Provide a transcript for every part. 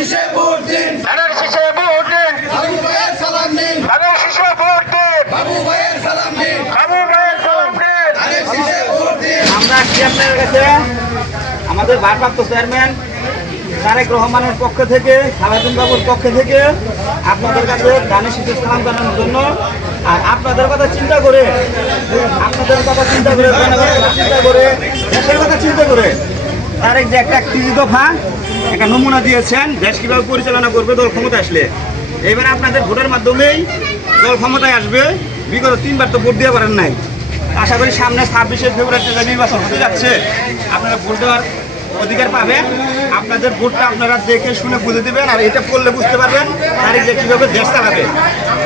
শীষে ভোট দিন, ধানের শীষে ভোট দিন, বাবু ভাইয়ের সালাম দিন, ধানের শীষে ভোট দিন, বাবু ভাইয়ের সালাম দিন, বাবু ভাইয়ের সালাম দিন। ধানের শীষে ভোট দিন। আমরা আজকে আপনাদের কাছে আমাদের ভারপ্রাপ্ত চেয়ারম্যান তারেক রহমানের পক্ষ থেকে, সালাউদ্দিন বাবুর পক্ষ থেকে আপনাদের কাছে ধানের শীষের সালাম জানানোর জন্য, আর আপনাদের কথা চিন্তা করে, জনগণের কথা চিন্তা করে, দেশের কথা চিন্তা করে তারেক যে একটা ৩০ দফা একটা নমুনা দিয়েছেন দেশ কীভাবে পরিচালনা করবে দল ক্ষমতা আসলে। এবারে আপনাদের ভোটের মাধ্যমেই দল ক্ষমতায় আসবে। বিগত ৩বার তো ভোট দিয়ে পারেন নাই। আশা করি সামনে ২৬শে ফেব্রুয়ারিতে যে নির্বাচন হতে যাচ্ছে আপনারা ভোট দেওয়ার অধিকার পাবেন। আপনাদের ভোটটা আপনারা দেখে শুনে বুঝে দেবেন, আর এটা করলে বুঝতে পারবেন তারিখ যে কীভাবে দেশ চালাবে।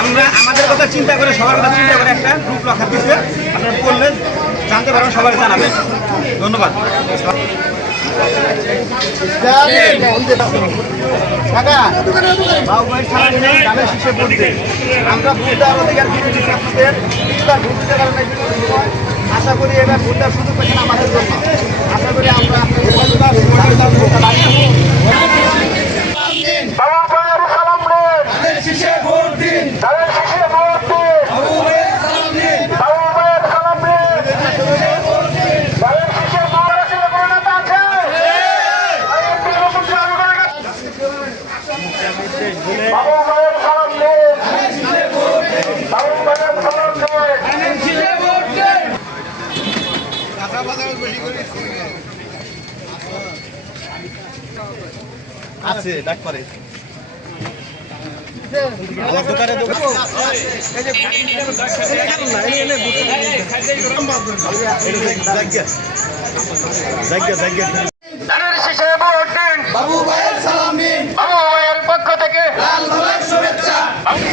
আমরা আমাদের কথা চিন্তা করে, সবার কথা চিন্তা করে একটা গ্রুপ রাখা দিচ্ছে, আপনারা করলে জানতে পারবেন, সবাই জানাবেন। ধন্যবাদ। আমরা ভোট দেওয়ার অধিকার দিচ্ছি আপনাদের। ভোট দিতে পারেন না, আশা করি এবার ভোট দেওয়ার সুযোগ পেয়েছেন আমাদের জন্য। আশা করি আমরা বাবু ভাইয়ের সালাম দিন, ধানের শীষে ভোট দিন, ধানের শীষে ভোট দিন, বাবু ভাইয়ের সালাম দিন, বাবু ভাইয়ের সালাম দিন, ধানের শীষে ভোট আসলে কোনো নেতা আছে? আমি একটু নতুন চালু করে গেছি। বাবু ভাইয়ের সালাম দিন, বাবু ভাইয়ের সালাম দিন। ধানের শীষে ভোট দিন। আছে ডাক করে ধানের শীষে ভোট দিন, বাবু ভাইয়ের সালাম দিন, বাবু ভাইয়ের পক্ষ থেকে লাল গোলাপ শুভেচ্ছা। বাবু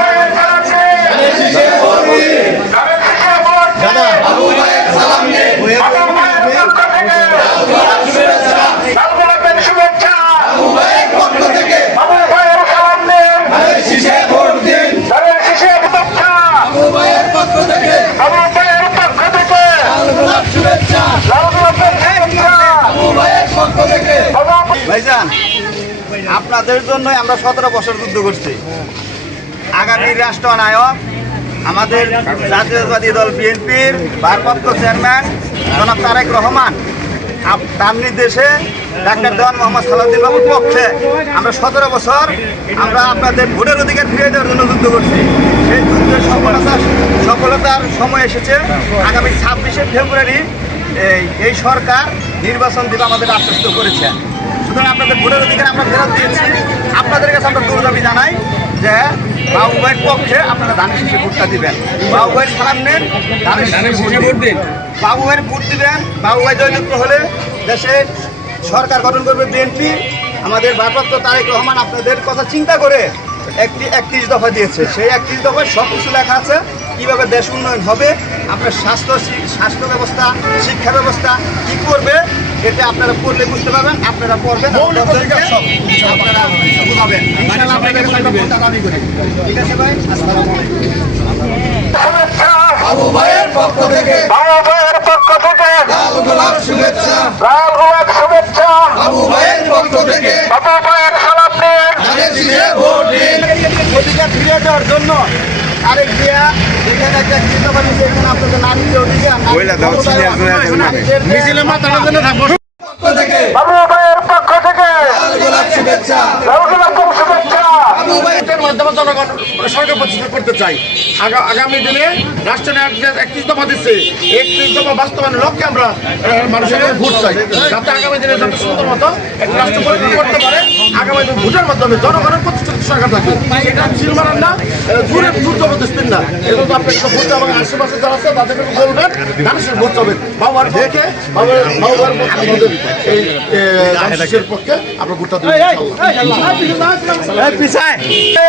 ভাইয়ের সালাম দিন, ধানের শীষে ভোট দিন, ধানের শীষে ভোট দিন, বাবু ভাইয়ের সালাম দিন, বাবু ভাইয়ের পক্ষ থেকে লাল গোলাপ শুভেচ্ছা। লাল গোলাপের শুভেচ্ছা। বাবু ভাইয়ের পক্ষ থেকে বাবু ভাইয়ের সালাম দিন, ধানের শীষে ভোট দিন, ধানের শীষে শুভেচ্ছা। বাবু ভাইয়ের পক্ষ থেকে বাবু ভাইয়ের পক্ষ থেকে লাল গোলাপ শুভেচ্ছা। লাল গোলাপের শুভেচ্ছা। বাবু ভাইয়ের পক্ষ থেকে বাবু ভাইজান, আপনাদের জন্যই আমরা 17 বছর যুদ্ধ করছি। আগামী রাষ্ট্রনায়ক আমাদের জাতীয়তাবাদী দল বিএনপির ভারপ্রাপ্ত চেয়ারম্যান জনাব তারেক রহমান, তার নির্দেশে ডাক্তার দেওয়ান মোহাম্মদ সালাউদ্দিন বাবুর পক্ষে আমরা 17 বছর আমরা আপনাদের ভোটের অধিকার ফিরিয়ে দেওয়ার জন্য যুদ্ধ করছি। সেই যুদ্ধের সফলতার সময় এসেছে। আগামী 26শে ফেব্রুয়ারি এই সরকার নির্বাচন দিতে আমাদের আশ্বস্ত করেছে। সুতরাং আপনাদের ভোটের অধিকার আমরা ফেরত দিয়েছি। আপনাদের কাছে আমরা জোর দাবি জানাই যে বাবু ভাইয়ের পক্ষে আপনারা ধানের শীষে ভোটটা দিবেন। বাবু ভাইয়ের সালাম নেন, ধানের শীষে ভোট দিন। বাবু ভাইয়ের ভোট দিবেন। বাবু ভাই জয়যুক্ত হলে দেশে সরকার গঠন করবে বিএনপি। আমাদের ভারপ্রাপ্ত তারেক রহমান আপনাদের কথা চিন্তা করে 31 দফা দিয়েছে। সেই 31 দফায় সব কিছু লেখা আছে, কীভাবে দেশ উন্নয়ন হবে, আপনার স্বাস্থ্য ব্যবস্থা, শিক্ষা ব্যবস্থা কী করবে, এটা আপনারা পড়লে বুঝতে পারবেন। আপনারা পড়বেন, আপনারা পাবেন। ঠিক আছে ভাই, আসসালামু আলাইকুম। শুভেচ্ছা। বাবু ভাইয়ের পক্ষ থেকে বাবু ভাইয়ের পক্ষ থেকে লাল গোলাপ শুভেচ্ছা। লাল গোলাপ শুভেচ্ছা। বাবু ভাইয়ের পক্ষ থেকে বাবু ভাইয়ের সালাম দিন, ধানের শীষে ভোট দিন, অধিকার ফিরিয়ে দেওয়ার জন্য আরেক দিয়া এখানে একটা চিন্তা বানিয়েছে, এখানে আপনাদের নারীদের অধিকার পক্ষ থেকে বাবু ভাইয়ের পক্ষ থেকে লাল গোলাপ শুভেচ্ছা। লাল গোলাপের শুভেচ্ছা। বাবু ভাইয়ের মাধ্যমে জনগণ সরকার প্রতিষ্ঠা করতে চাই। আগামী দিনে রাষ্ট্রনায়ক যে 31 দফা দিচ্ছে, 31 দফা বাস্তবায়নের লক্ষ্যে আমরা মানুষের ভোট চাই, যাতে আগামী দিনে যাতে সুন্দর মতো একটা রাষ্ট্র পরিচালনা করতে পারে। আগামী দিনে ভোটের মাধ্যমে জনগণের প্রতিষ্ঠিত সরকার থাকে। এটা ছিল মানেন না, দূর জবরদস্তির না। এটা তো আপনার ভোট এবং আশেপাশে যারা আছে তাদেরকে বলবেন মানুষের ভোট পাবেন। বাবার দেখে বাবার আমাদের এই রাষ্ট্রের পক্ষে আমরা ভোটটা দেবো।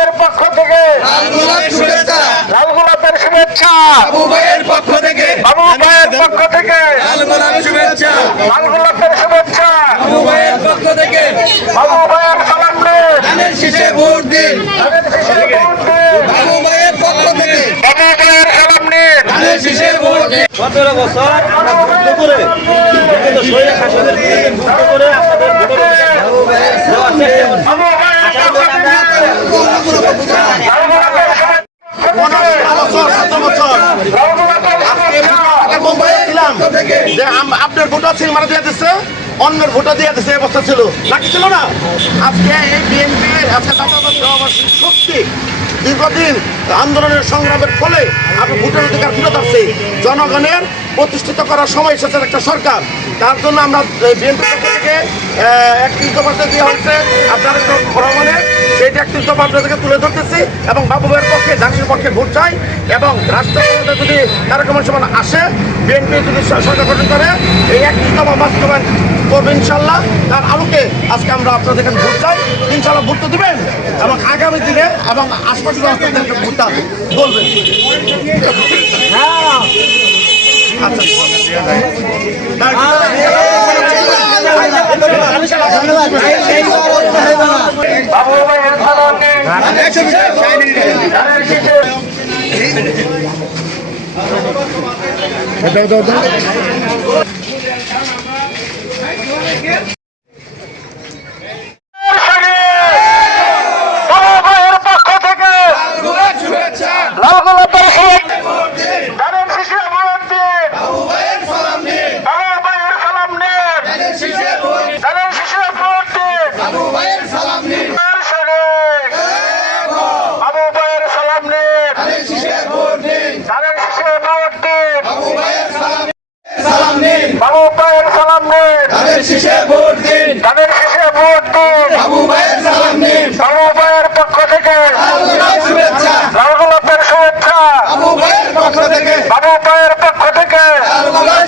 এর পক্ষ থেকে লাল গোলাপ শুভেচ্ছা। লাল গোলাপের শুভেচ্ছা। বাবু ভাইয়ের পক্ষ থেকে বাবু ভাইয়ের পক্ষ থেকে লাল গোলাপ শুভেচ্ছা। লাল গোলাপের শুভেচ্ছা। বাবু ভাইয়ের পক্ষ থেকে বাবু ভাইয়ের সালাম দিন, ধানের শীষে ভোট দিন, ধানের শীষে ভোট দিন। বাবু ভাইয়ের পক্ষ থেকে বাবু ভাইয়ের সালাম দিন। ধানের শীষে ভোট দিন। 17 বছর আমরা যুদ্ধ করে কিন্তু শরীরে শাসকের বিরুদ্ধে যুদ্ধ করে আপনাদের ভোটের দেওয়ার চেষ্টা করছি। আশা করি আমরা আপনার ভোটার ছিল মানে দিয়ে দিচ্ছে, অন্যের ভোটার দিয়ে দিচ্ছে অবস্থা ছিল নাকি ছিল না? আজকে এই বিএনপি আজকে সত্যি দীর্ঘদিন আন্দোলনের সংগ্রামের ফলে আপনি ভোটের অধিকার ফিরত আসছে। জনগণের প্রতিষ্ঠিত করার সময় এসেছে একটা সরকার, তার জন্য আমরা বিএনপি পক্ষ থেকে 31 দফা দেওয়া হচ্ছে আপনার ভ্রমণে, সেইটা 31 দফা আপনাদেরকে তুলে ধরতেছি এবং বাবু ভাইয়ের পক্ষে জাতির পক্ষে ভোট চাই এবং রাষ্ট্রপতি যদি কার্যক্রমের সময় আসে, বিএনপি যদি সরকার গঠন করে এই 31 দফা বাস্তবায়ন করবে ইনশাল্লাহ। তার আলোকে আজকে আমরা আপনাদের এখানে ভোট চাই, ইনশাল্লাহ ভোট তো দিবেন এবং আগামী দিনে এবং আশপাশের রাস্তায় ভোটটা বলবেন। বাবু ভাইয়ের সালাম নিন। বাবু ভাইয়ের পক্ষ থেকে শুভেচ্ছা লাল গোলাপের ধানের শীষে ভোট দিন। বাবু ভাইয়ের সালাম নিন বাবু ভাইয়ের সালাম নিন। ধানের শীষে ভোট ধানের শীষে ভোট দিন। বাবু ভাইয়ের সালাম নিন বাবু ভাইয়ের সালাম নিন। ধানের শীষে ভোট দিন ধানের শীষে ভোট দিন। বাবু ভাইয়ের সালাম নিন বাবু ভাইয়ের সালাম নিন। ধানের শীষে ভোট দিন ধানের শীষে ভোট দিন। বাবু ভাইয়ের সালাম নিন বাবু ভাইয়ের পক্ষ থেকে শুভেচ্ছা লাল গোলাপের শুভেচ্ছা। বাবু ভাইয়ের পক্ষ থেকে বাবু ভাইয়ের পক্ষ থেকে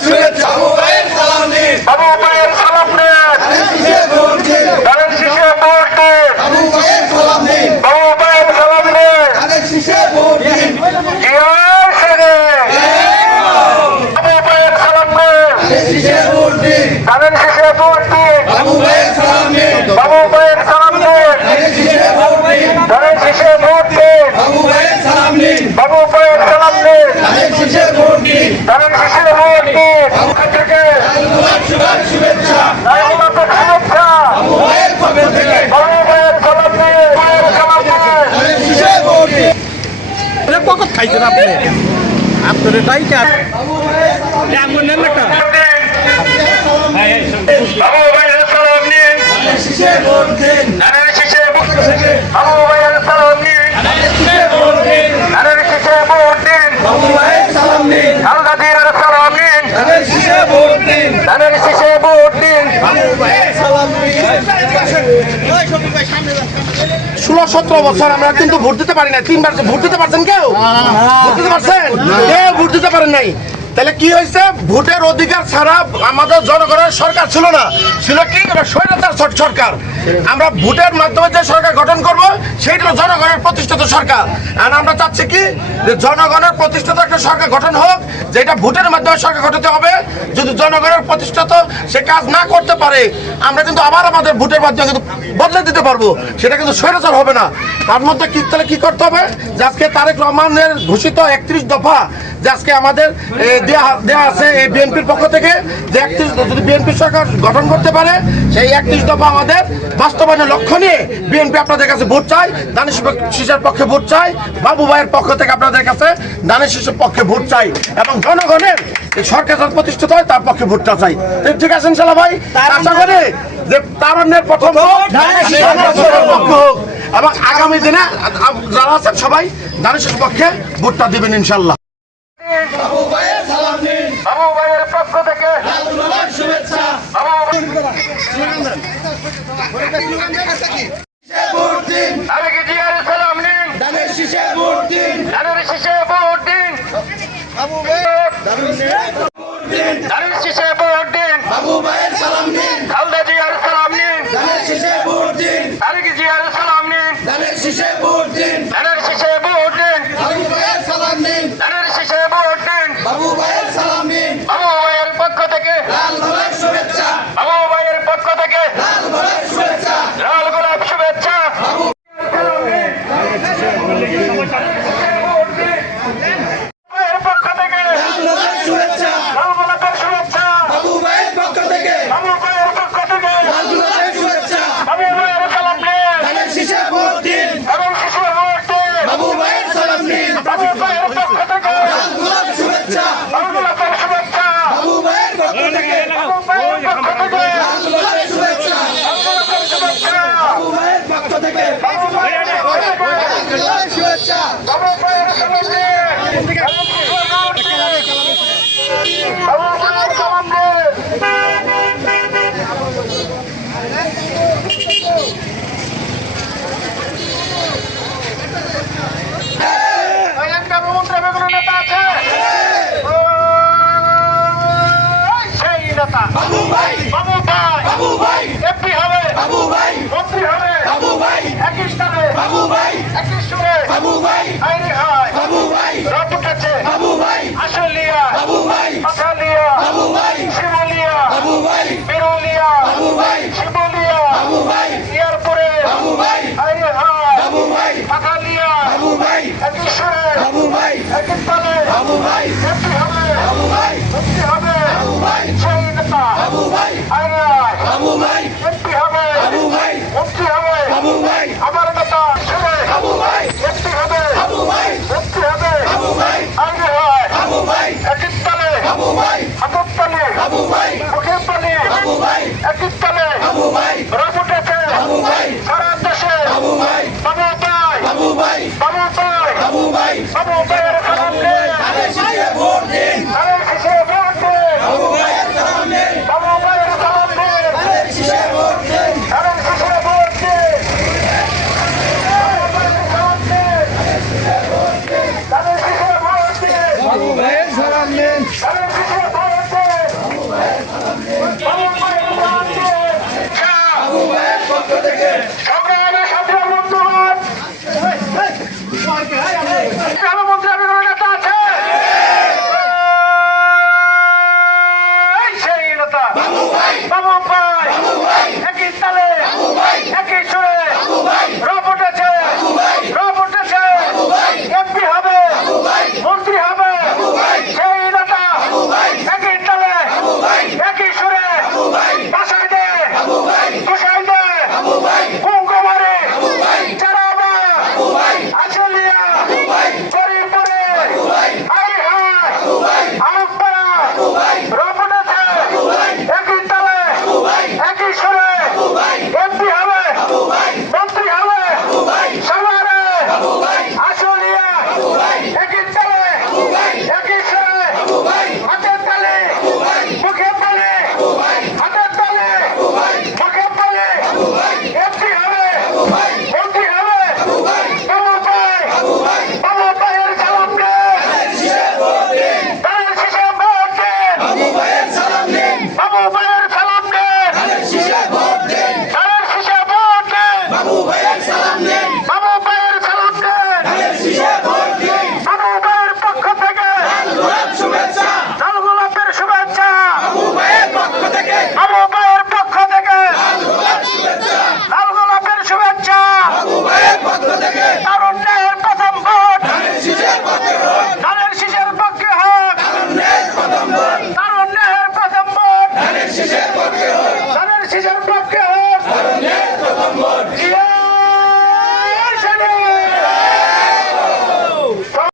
শুভেচ্ছা বাবু ভাইয়ের সালাম নিন বাবু ভাইয়ের সালাম নিন। ধানের শীষে ভোট দিন ধানের শীষে ভোট দিন। বাবু ভাইয়ের সালাম নিন বাবু ভাইয়ের সালাম নিন। ধানের শীষে ভোট দিন জিয়ার শেরে বাবু ভাইয়ের সালাম নিন। ধানের শীষে ভোট দিন ধানের শীষে ভোট দিন। বাবু ভাইয়ের সালাম নিন বাবু ভাইয়ের সালাম নিন। ধানের শীষে ভোট দিন ধানের শীষে ভোট দিন। বাবু ভাইয়ের সালাম নিন বাবু ভাইয়ের সালাম নিন। ধানের শীষে ভোট দিন ধানের শীষে ভোট দিন। পক্ষ থেকে শুভেচ্ছা লাল গোলাপের শুভেচ্ছা। বাবু ভাইয়ের পক্ষ থেকে বাবু ভাইয়ের সালাম নিন। ভাইয়ের সালাম নিন। ধানের শীষে ভোট দিন খাইছেন আপনি আপনার এটাই কাজ বাবু ভাইয়ের সালাম নিন। ধানের শীষে ভোট দিন ধানের শীষে ভোট দিন। বাবু ভাইয়ের সালাম নিন। ধানের শীষে ভোট দিন ধানের শীষে ভোট দিন। বাবু ভাইয়ের সালাম নিন আলদা দিয়ার সালাম নিন। ধানের শীষে ভোট দিন ধানের শীষে ভোট দিন। বাবু ভাইয়ের সালাম নিন 16-17 বছর আমরা কিন্তু ভোট দিতে পারি না। 3 বার ভোট দিতে পারছেন কেউ? ভোট দিতে পারছেন? কেউ ভোট দিতে পারেন নাই। তাহলে কি হয়েছে? ভোটের অধিকার ছাড়া আমাদের জনগণের সরকার ছিল না, ছিল কি স্বৈরাচার সরকার। আমরা ভোটের মাধ্যমে যে সরকার গঠন করব সেইটা হলো জনগণের প্রতিষ্ঠিত সরকার। আর আমরা চাচ্ছি কি যে জনগণের প্রতিষ্ঠিত একটা সরকার গঠন হোক, যেটা ভোটের মাধ্যমে সরকার গঠিত হবে। যদি জনগণের প্রতিষ্ঠিত সে কাজ না করতে পারে, আমরা কিন্তু আবার আমাদের ভোটের মাধ্যমে কিন্তু বদলে দিতে পারবো, সেটা কিন্তু স্বৈরাচার হবে না। তার মধ্যে কি তাহলে কি করতে হবে? যে আজকে তারেক রহমানের ঘোষিত 31 দফা যে আজকে আমাদের দেয়া আছে এই বিএনপির পক্ষ থেকে, যে 31 যদি বিএনপি সরকার গঠন করতে পারে সেই 31 দফা আমাদের বাস্তবায়নের লক্ষ্য নিয়ে বিএনপি আপনাদের কাছে ভোট চাই, ধানের শীষের পক্ষে ভোট চাই। বাবু ভাইয়ের পক্ষ থেকে আপনাদের কাছে ধানের শীষের পক্ষে ভোট চাই এবং জনগণের সরকার প্রতিষ্ঠিত হয় তার পক্ষে ভোটটা চাই। ঠিক আছে ইনশাল্লাহ ভাই, আশা করি যে তারুণ্যের প্রথম ভোট ধানের শীষের পক্ষ হোক এবং আগামী দিনে যারা আছেন সবাই ধানের শীষের পক্ষে ভোটটা দিবেন ইনশাল্লাহ। বাবু ভাইয়ের সালাম নিন বাবু ভাইয়ের পক্ষ থেকে লাল গোলাপের শুভেচ্ছা বাবু শীষে ভোট দিন তারেক জিয়ার সালাম নিন। ধানের শীষে ভোট দিন ধানের শীষে ভোট দিন। বাবু ভাইয়ের ভোট দিন ধানের শীষে ভোট দিন। বাবু ভাইয়ের সালাম নিন খালদা জিয়ার সালাম নিন। ধানের শীষে ভোট দিন তারেক জিয়ার সালাম নিন। ধানের শীষে ভোট দিন ধানের শীষে ভোট দিন। বাবু ভাইয়ের সালাম নিন ধানের শীষে ভোট দিন। বাবু ভাইয়ের সালাম নিন বাবু ভাইয়ের পক্ষ থেকে লাল গোলাপ শুভেচ্ছা বাবু ভাইয়ের পক্ষ থেকে লাল গোলাপ শুভেচ্ছা লাল গোলাপ শুভেচ্ছা। বাবু ভাইয়ের পক্ষ থেকে লাল গোলাপ শুভেচ্ছা কোনো নেতা আছে? সেই নেতা বাবু ভাই বাবু ভাই বাবু ভাই এমপি হবে বাবু ভাই মন্ত্রী হবে বাবু ভাই একই স্থানে বাবু ভাই একই সুরে বাবু ভাই আইরে হয় বাবু ভাই রব উঠেছে বাবু ভাই আশুলিয়া বাবু ভাই পাথালিয়া বাবু ভাই শিমুলিয়া বাবু ভাই বিরুলিয়া বাবু ভাই শিমুলিয়া বাবু ভাই ইয়ারপুরে বাবু ভাই আইরে হয় বাবু ভাই পাথালিয়া বাবু ভাই একই সুরে বাবু ভাই একই স্থানে বাবু ভাই এমপি হবে বাবু ভাই মন্ত্রী হবে বাবু ভাই সেই নেতা বাবু ভাই আইরে হয় বাবু ভাই এমপি হবে বাবু ভাই মন্ত্রী হবে বাবু ভাই আমার নেতা সুরে বাবু ভাই এমপি হবে বাবু ভাই মন্ত্রী হবে বাবু ভাই আইরে হয় বাবু ভাই একই স্থানে বাবু ভাই হাতের তালে বাবু ভাই মুখের তালে বাবু ভাই একই তালে বাবু ভাই রব উঠেছে বাবু ভাই সারা দেশে বাবু ভাই বাবু ভাই বাবু ভাই বাবু ভাই বাবু ভাই বাবু ভাইয়ের সালাম দিন ধানের শীষে ভোট দিন ধানের শীষে ভোট দিন বাবু ভাইয়ের সালাম দিন বাবু ভাইয়ের সালাম দিন ধানের শীষে ভোট দিন ধানের শীষে ভোট দিন বাবু ভাইয়ের সালাম দিন ধানের শীষে ভোট দিন বাবু ভাইয়ের সালাম দিন ধানের শীষে ভোট দিন বাবু ভাইয়ের সালাম দিন বাবু ভাইয়ের পক্ষ থেকে সংগ্রামী সাথী বন্ধুগণ মন্ত্রী আমি